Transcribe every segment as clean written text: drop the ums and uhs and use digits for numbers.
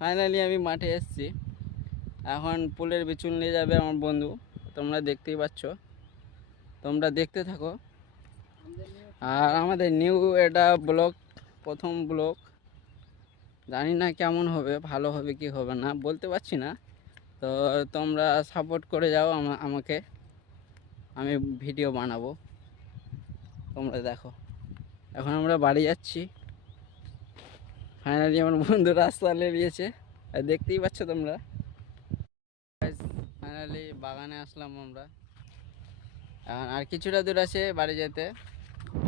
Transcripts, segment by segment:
Finally আমি মাঠে এসেছি। এখন পুলের বিচুন নিয়ে যাবে আমার বন্ধু, তোমরা দেখতেই পাচ্ছ, তোমরা দেখতে থাকো। আর আমাদের নিউ এটা ব্লগ, প্রথম ব্লগ, জানি না কেমন হবে, ভালো হবে কি হবে না বলতে পারছি না। তো তোমরা সাপোর্ট করে যাও আমাকে, আমি ভিডিও বানাবো, তোমরা দেখো। এখন আমরা বাড়ি যাচ্ছি। ফাইনালি আমার বন্ধু রাস্তা লেগেছে, আর দেখতেই পাচ্ছ তোমরা। ফাইনালি বাগানে আসলাম আমরা। এখন আর কিছুটা দূর আছে বাড়ি যেতে,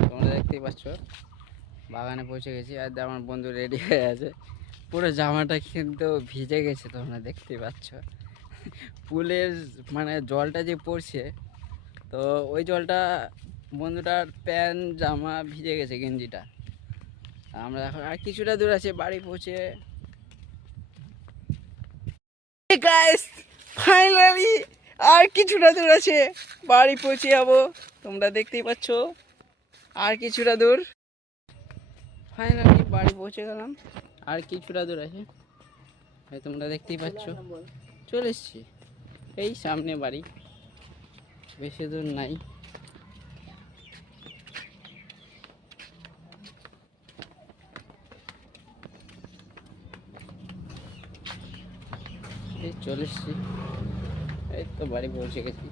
তোমরা দেখতেই পাচ্ছ। বাগানে পৌঁছে গেছি, আর আমার বন্ধু রেডি হয়ে আছে। পুরো জামাটা কিন্তু ভিজে গেছে, তোমরা দেখতেই পাচ্ছ। পুলের মানে জলটা যে পড়ছে, তো ওই জলটা বন্ধুটার প্যান্ট জামা ভিজে গেছে, গেঞ্জিটা। আমরা এখন আর কিছুটা দূর আছে বাড়ি পৌঁছে। গাইস ফাইনালি আর কিছুটা দূর আছে বাড়ি পৌঁছে যাবো, তোমরা দেখতেই পাচ্ছ। আর কিছুটা দূর, ফাইনালি বাড়ি পৌঁছে গেলাম। আর কিছুটা দূর আছে, তোমরা দেখতেই পাচ্ছ। চলে এসছি, এই সামনে বাড়ি, বেশি দূর নাই। এই চলে এসছি, এই তো বাড়ি পৌঁছে গেছি।